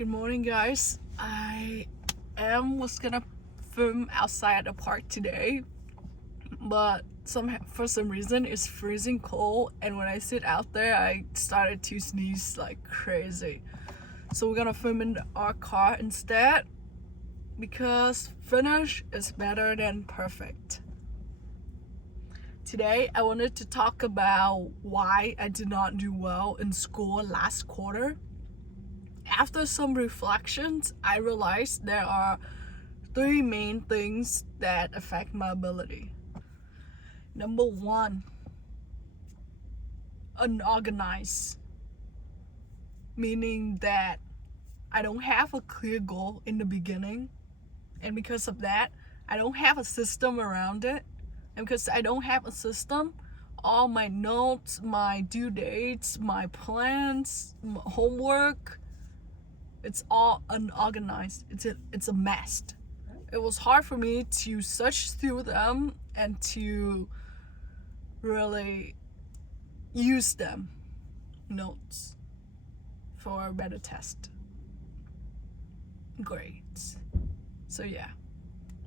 Good morning, guys. Was gonna film outside the park today, but for some reason it's freezing cold, and when I sit out there, I started to sneeze like crazy. So we're gonna film in our car instead, because finish is better than perfect. Today, I wanted to talk about why I did not do well in school last quarter. After some reflections, I realized there are three main things that affect my ability. Number one, unorganized, meaning that I don't have a clear goal in the beginning, and because of that, I don't have a system around it. And because I don't have a system, all my notes, my due dates, my plans, my homework, it's all unorganized. It's a mess. It was hard for me to search through them and to really use them notes for a better test grades. So yeah,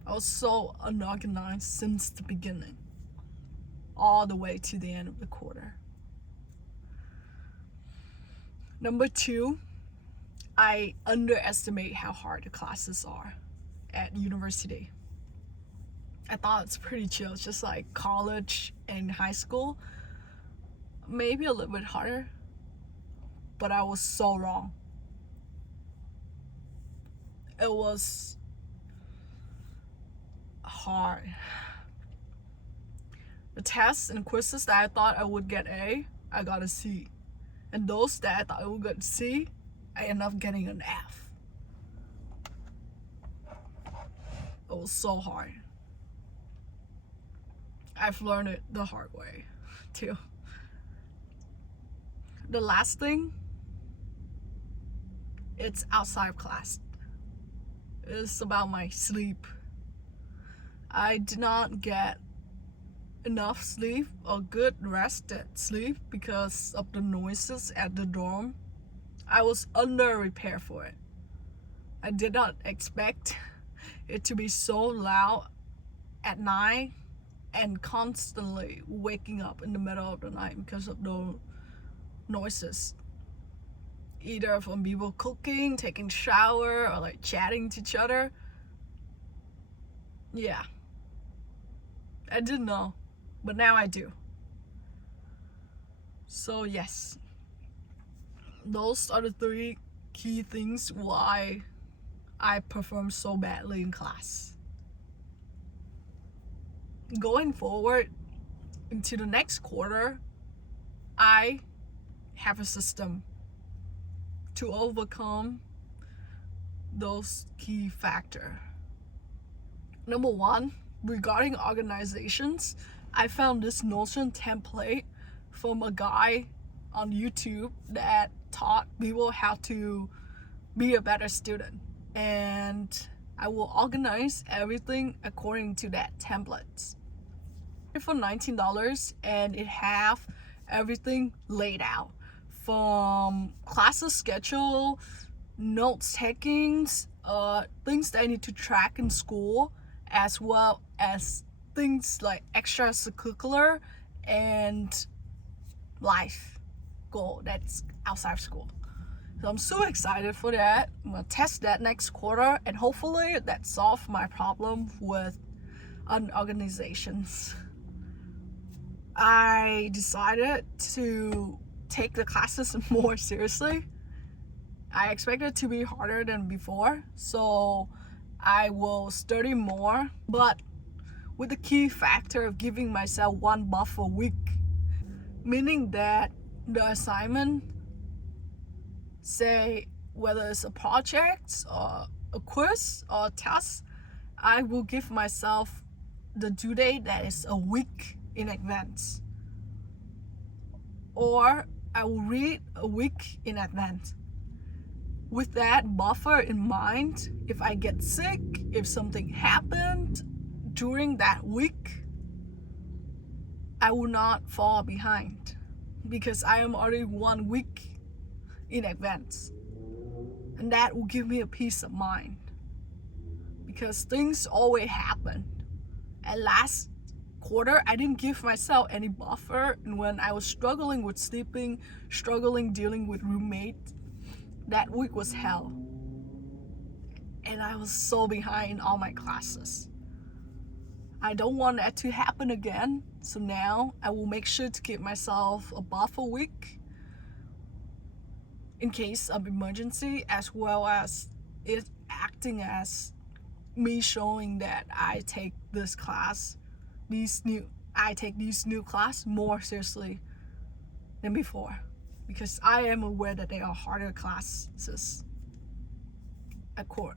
I was so unorganized since the beginning, all the way to the end of the quarter. Number two, I underestimate how hard the classes are at university. I thought it's pretty chill, it's just like college and high school, maybe a little bit harder, but I was so wrong. It was hard. The tests and quizzes that I thought I would get A, I got a C. And those that I thought I would get C, I ended up getting an F. It was so hard. I've learned it the hard way too. The last thing, it's outside of class. It's about my sleep. I did not get enough sleep or good rested sleep because of the noises at the dorm. I was under prepared for it. I did not expect it to be so loud at night and constantly waking up in the middle of the night because of the noises, either from people cooking, taking shower, or like chatting to each other. Yeah, I didn't know, but now I do. So yes, those are the three key things why I perform so badly in class. Going forward into the next quarter, I have a system to overcome those key factors. Number one, regarding organizations, I found this Notion template from a guy on YouTube that taught people how to be a better student, and I will organize everything according to that template for $19, and it have everything laid out, from classes schedule, notes takings, things that I need to track in school, as well as things like extracurricular and life goal that's outside of school. So I'm so excited for that. I'm gonna test that next quarter, and hopefully that solves my problem with unorganizations. I decided to take the classes more seriously. I expect it to be harder than before, so I will study more, but with the key factor of giving myself one buff a week, meaning that the assignment, say whether it's a project or a quiz or a test, I will give myself the due date that is a week in advance, or I will read a week in advance. With that buffer in mind, if I get sick, if something happened during that week, I will not fall behind because I am already 1 week in advance. And that will give me a peace of mind. Because things always happen. And last quarter, I didn't give myself any buffer. And when I was struggling with sleeping, struggling dealing with roommates, that week was hell. And I was so behind in all my classes. I don't want that to happen again. So now I will make sure to give myself a buffer week in case of emergency, as well as it acting as me showing that I take this class, I take these new class more seriously than before, because I am aware that they are harder classes.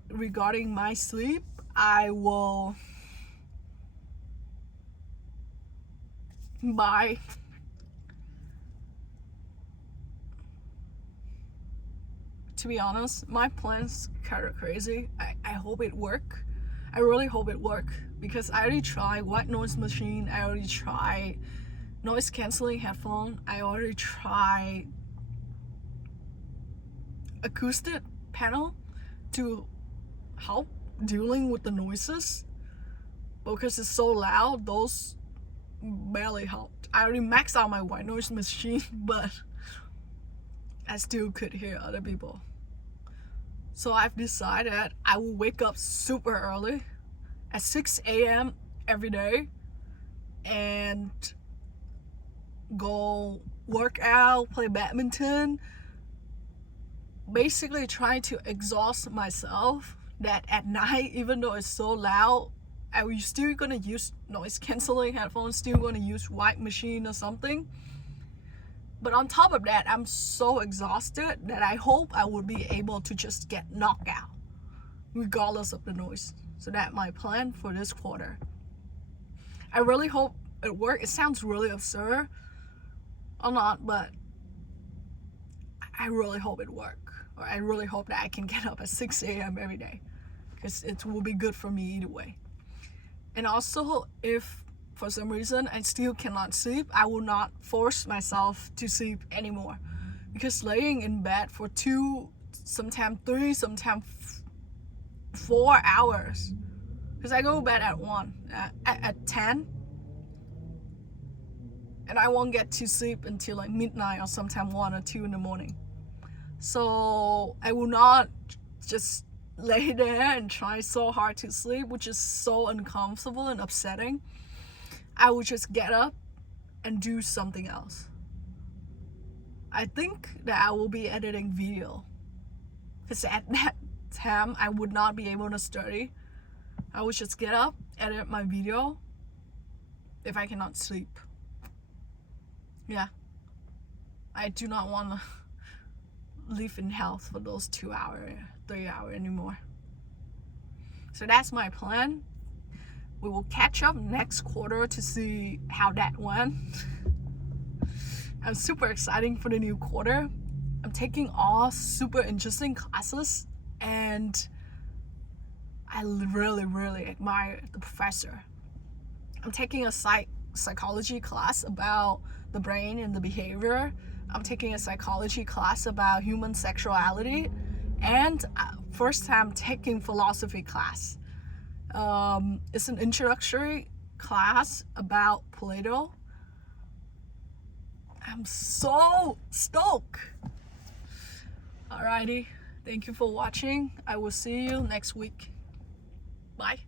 Regarding my sleep, I will buy to be honest, my plan's kind of crazy. I hope it work. I really hope it work, because I already tried white noise machine, I already tried noise cancelling headphone, I already tried acoustic panel to help dealing with the noises, because it's so loud, those barely helped. I already maxed out my white noise machine, but I still could hear other people. So I've decided I will wake up super early at 6 a.m. every day and go work out, play badminton, basically trying to exhaust myself, that at night, even though it's so loud, I was still gonna use noise cancelling headphones, still gonna use white machine or something. But on top of that, I'm so exhausted that I hope I will be able to just get knocked out regardless of the noise. So that's my plan for this quarter. I really hope it works. It sounds really absurd or not, but I really hope it works. Or I really hope that I can get up at 6 a.m. every day, because it will be good for me either way. And also, if for some reason I still cannot sleep, I will not force myself to sleep anymore, because laying in bed for 2, sometimes 3, sometimes 4 hours, because I go to bed at 1, at 10, and I won't get to sleep until like midnight or sometime 1 or 2 in the morning. So I will not just lay there and try so hard to sleep, which is so uncomfortable and upsetting. I will just get up and do something else. I think that I will be editing video, because at that time I would not be able to study. I would just get up, edit my video if I cannot sleep. Yeah, I do not want to live in health for those 2 hours, 3 hours anymore. So that's my plan. We will catch up next quarter to see how that went. I'm super excited for the new quarter. I'm taking all super interesting classes, and I really admire the professor. I'm taking a psychology class about the brain and the behavior. I'm taking a psychology class about human sexuality, and first time taking philosophy class. It's an introductory class about Plato. I'm so stoked. Alrighty, thank you for watching. I will see you next week. Bye.